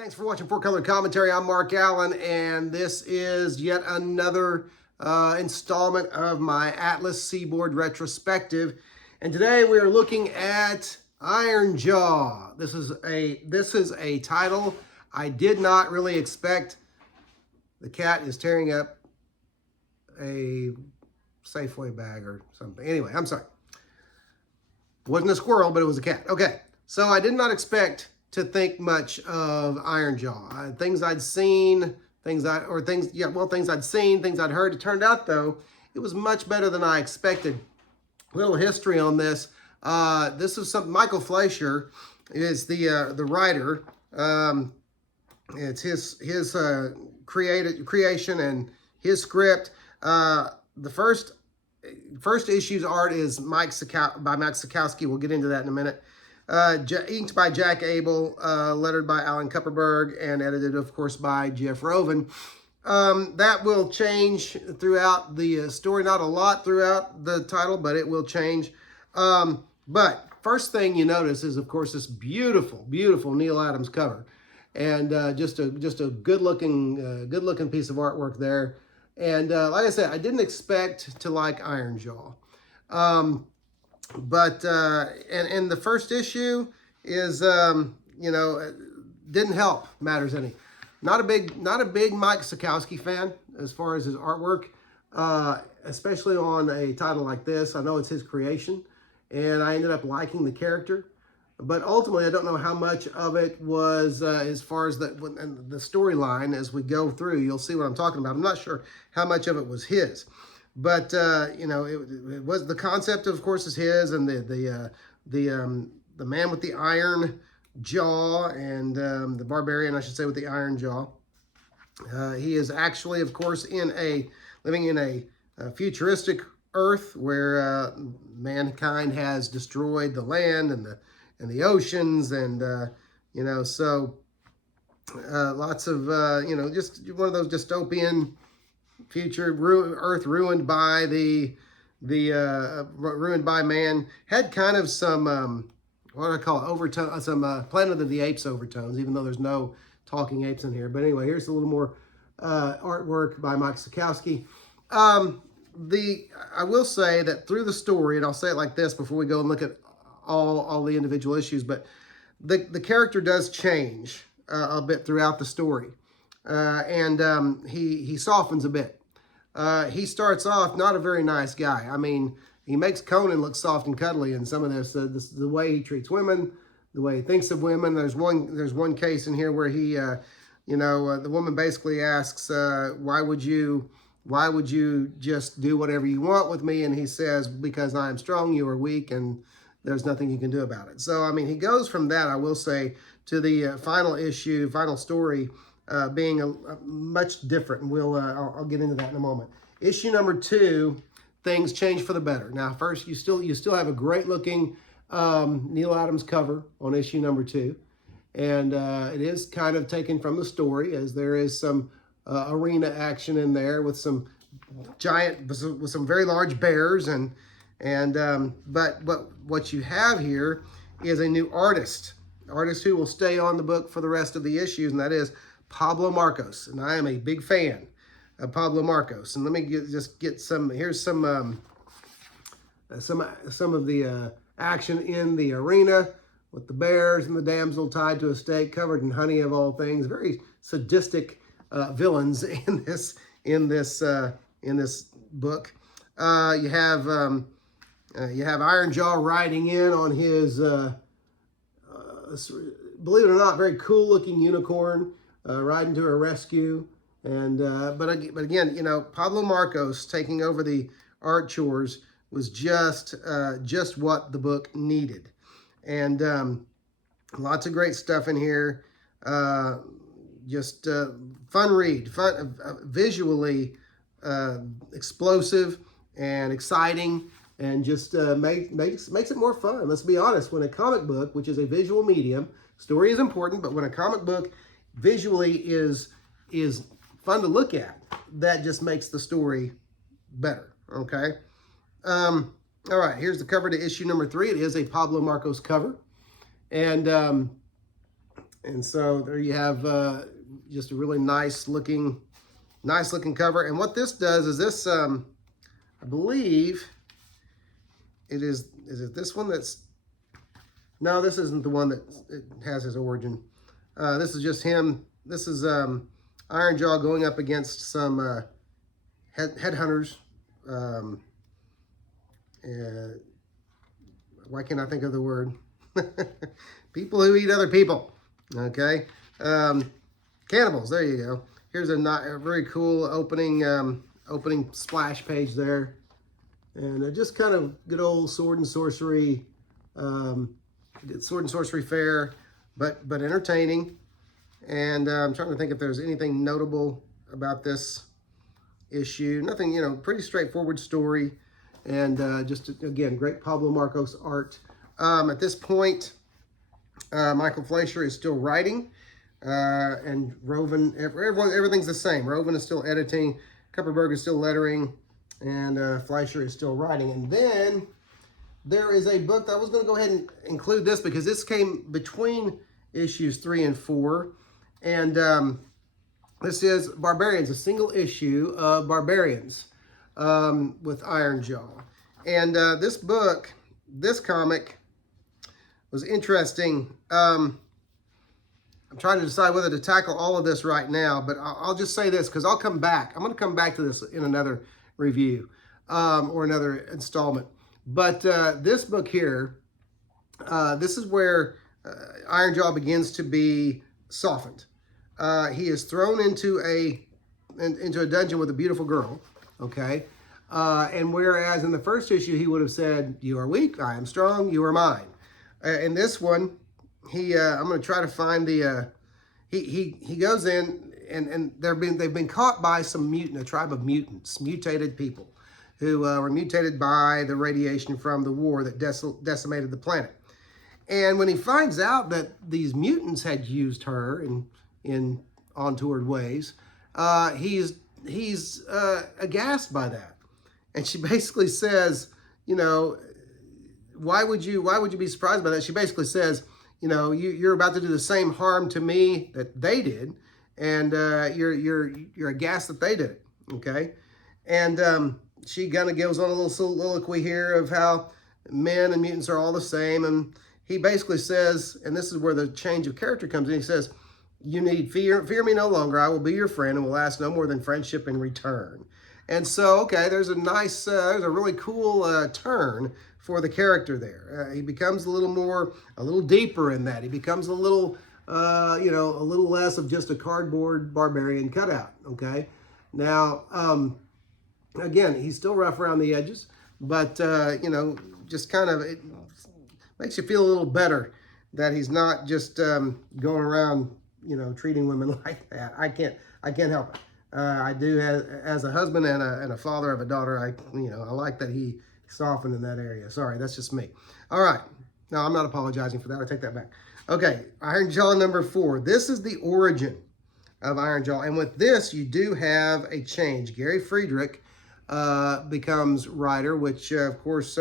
Thanks for watching Four Color Commentary. I'm Mark Allen, and this is yet another installment of my Atlas Seaboard retrospective. And today we are looking at Ironjaw. This is a title I did not really expect. The cat is tearing up a Safeway bag or something. Anyway, I'm sorry. It wasn't a squirrel, but it was a cat. Okay, so I did not expect to think much of Ironjaw. Things I'd seen, things I'd heard. It turned out, though, it was much better than I expected. A little history on this. This is something Michael Fleischer is the writer. It's his creation and his script. The first issue's art is by Mike Sekowsky. We'll get into that in a minute. Inked by Jack Abel, lettered by Alan Kupperberg, and edited, of course, by Jeff Rovin. That will change throughout the story. Not a lot throughout the title, but it will change. But first thing you notice is, of course, this beautiful, beautiful Neal Adams cover, and just a good-looking piece of artwork there. And like I said, I didn't expect to like Ironjaw. But the first issue is, didn't help matters any. Not a big Mike Sekowsky fan as far as his artwork, especially on a title like this. I know it's his creation, and I ended up liking the character. But ultimately, I don't know how much of it was as far as the storyline. As we go through, you'll see what I'm talking about. I'm not sure how much of it was his. But it was, the concept, of course, is his, and the man with the iron jaw, and the barbarian, I should say, with the iron jaw. He is actually, of course, living in a futuristic Earth where mankind has destroyed the land and the oceans, and so lots of just one of those dystopian future. Earth ruined by ruined by man. Had kind of some what do I call it, overtone, some Planet of the Apes overtones, even though there's no talking apes in here. But anyway, here's a little more artwork by Mike Sekowsky. I will say that through the story, and I'll say it like this before we go and look at all the individual issues, but the character does change a bit throughout the story. And he softens a bit. He starts off not a very nice guy. I mean, he makes Conan look soft and cuddly in some of this. The way he treats women, the way he thinks of women. There's one case in here where he, the woman basically asks, why would you just do whatever you want with me? And he says, because I am strong, you are weak, and there's nothing you can do about it. So, I mean, he goes from that, I will say, to the final story, being a much different, and I'll get into that in a moment. Issue number 2, things change for the better. Now, first, you still have a great looking Neal Adams cover on issue number 2, and it is kind of taken from the story, as there is some arena action in there with some very large bears, but what you have here is a new artist who will stay on the book for the rest of the issues, and that is Pablo Marcos, and I am a big fan of Pablo Marcos. And let me get some. Here's some of the action in the arena with the bears and the damsel tied to a stake, covered in honey of all things. Very sadistic villains in this book. You have Ironjaw riding in on his believe it or not, very cool looking unicorn. Riding to her rescue, and but again, Pablo Marcos taking over the art chores was just what the book needed, and lots of great stuff in here. Just fun read, visually explosive and exciting, and just makes it more fun. Let's be honest, when a comic book, which is a visual medium, story is important, but when a comic book visually is fun to look at, that just makes the story better. Okay. All right, here's the cover to issue number 3. It is a Pablo Marcos cover, and And so there you have just a really nice looking cover. And what this does is this, I believe it is it this one that's, no, this isn't the one that it has his origin. This is just him. This is Ironjaw going up against some headhunters. Why can't I think of the word? People who eat other people. Okay. Cannibals. There you go. Here's a very cool opening splash page there. And just kind of good old sword and sorcery fare, but entertaining. And I'm trying to think if there's anything notable about this issue. Nothing, you know, pretty straightforward story. And just, again, great Pablo Marcos art. At this point, Michael Fleischer is still writing. And Roven, everything's the same. Roven is still editing. Kupperberg is still lettering. And Fleischer is still writing. And then there is a book that I was going to go ahead and include this because this came between issues 3 and 4. And this is Barbarians, a single issue of Barbarians with Ironjaw. And this book, this comic was interesting. I'm trying to decide whether to tackle all of this right now, but I'll just say this because I'll come back. I'm going to come back to this in another review or another installment. But this book here, this is where Ironjaw begins to be softened. He is thrown into a dungeon with a beautiful girl, okay? And whereas in the first issue he would have said, "You are weak, I am strong, you are mine." In this one, I'm going to try to find the he goes in and they've been caught by a tribe of mutants, mutated people who were mutated by the radiation from the war that decimated the planet. And when he finds out that these mutants had used her in untoward ways, he's aghast by that. And she basically says, you know, why would you be surprised by that? She basically says, you know, you're about to do the same harm to me that they did, and you're aghast that they did it. Okay, and she kind of gives on a little soliloquy here of how men and mutants are all the same, and he basically says, and this is where the change of character comes in. He says, "You need fear me no longer. I will be your friend, and will ask no more than friendship in return." And so, okay, there's a nice, there's a really cool turn for the character there. He becomes a little deeper in that. He becomes a little, you know, a little less of just a cardboard barbarian cutout, okay? Now, again, he's still rough around the edges, but, you know, just kind of, it makes you feel a little better that he's not just going around, you know, treating women like that. I can't help it. I do, as a husband and a father of a daughter, I like that he softened in that area. Sorry, that's just me. All right. No, I'm not apologizing for that. I take that back. Okay, Ironjaw number 4. This is the origin of Ironjaw. And with this, you do have a change. Gary Friedrich becomes writer, which, of course,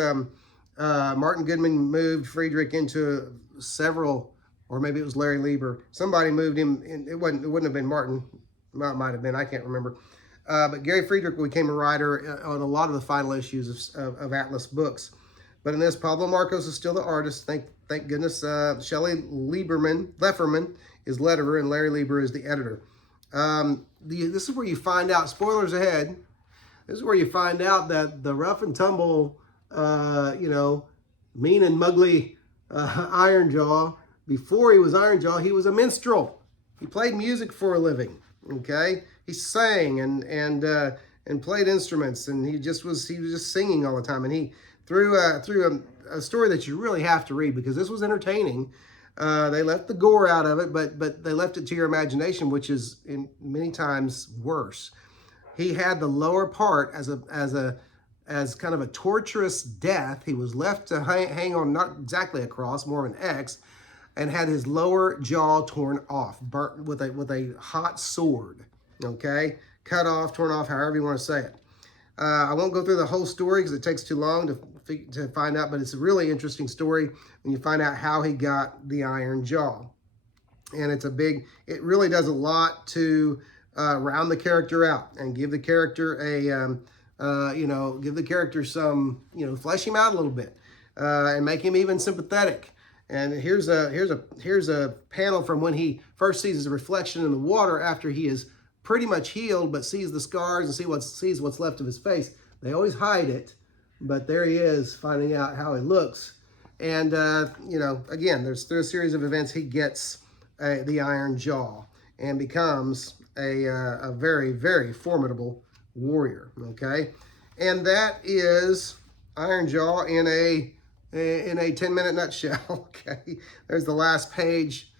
Martin Goodman moved Friedrich into several, or maybe it was Larry Lieber. Somebody moved him. It wouldn't have been Martin. Well, it might have been. I can't remember. But Gary Friedrich became a writer on a lot of the final issues of Atlas books. But in this, Pablo Marcos is still the artist. Thank goodness. Shelley Lefferman is letterer, and Larry Lieber is the editor. This is where you find out, spoilers ahead, this is where you find out that the rough and tumble, you know, mean and muggly Ironjaw, before he was Ironjaw, he was a minstrel. He played music for a living. Okay, he sang and played instruments, and he was just singing all the time. And he through a story that you really have to read because this was entertaining. They left the gore out of it, but they left it to your imagination, which is many times worse. He had the lower part as kind of a torturous death. He was left to hang on, not exactly a cross, more of an X, and had his lower jaw torn off, burnt with a hot sword, okay? Cut off, torn off, however you want to say it. I won't go through the whole story because it takes too long to find out, but it's a really interesting story when you find out how he got the iron jaw. And it's a big, it really does a lot to round the character out and give the character a, you know, give the character some, you know, flesh him out a little bit and make him even sympathetic. And here's a panel from when he first sees his reflection in the water after he is pretty much healed, but sees the scars and sees what's left of his face. They always hide it, but there he is, finding out how he looks. And you know, again, through a series of events, he gets the Ironjaw and becomes a very, very formidable warrior. Okay, and that is Ironjaw in a 10-minute nutshell. Okay, there's the last page.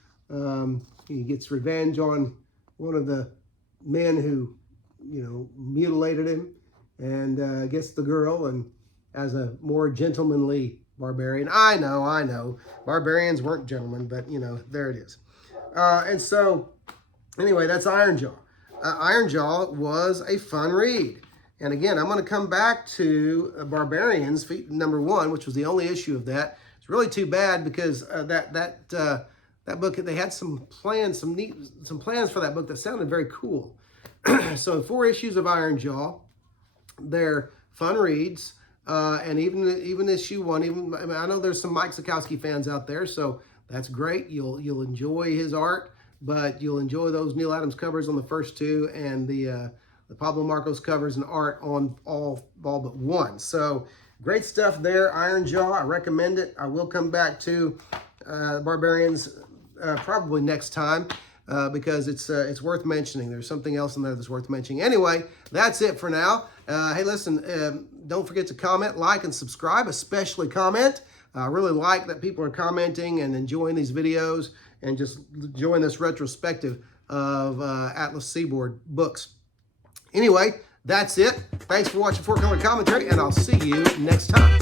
He gets revenge on one of the men who, you know, mutilated him, and gets the girl, and as a more gentlemanly barbarian. I know, barbarians weren't gentlemen, but you know, there it is. And so, anyway, that's Ironjaw. Ironjaw was a fun read. And again, I'm going to come back to Barbarians, number 1, which was the only issue of that. It's really too bad because that book, they had some plans, some plans for that book that sounded very cool. So 4 issues of Ironjaw. They're fun reads, and even issue 1. I know there's some Mike Sekowsky fans out there, so that's great. You'll enjoy his art, but you'll enjoy those Neil Adams covers on the first 2 and the Pablo Marcos covers and art on all but 1. So great stuff there, Ironjaw. I recommend it. I will come back to Barbarians probably next time because it's worth mentioning. There's something else in there that's worth mentioning. Anyway, that's it for now. Hey, listen, don't forget to comment, like, and subscribe, especially comment. I really like that people are commenting and enjoying these videos and just enjoying this retrospective of Atlas Seaboard books. Anyway, that's it. Thanks for watching 4 Color Commentary, and I'll see you next time.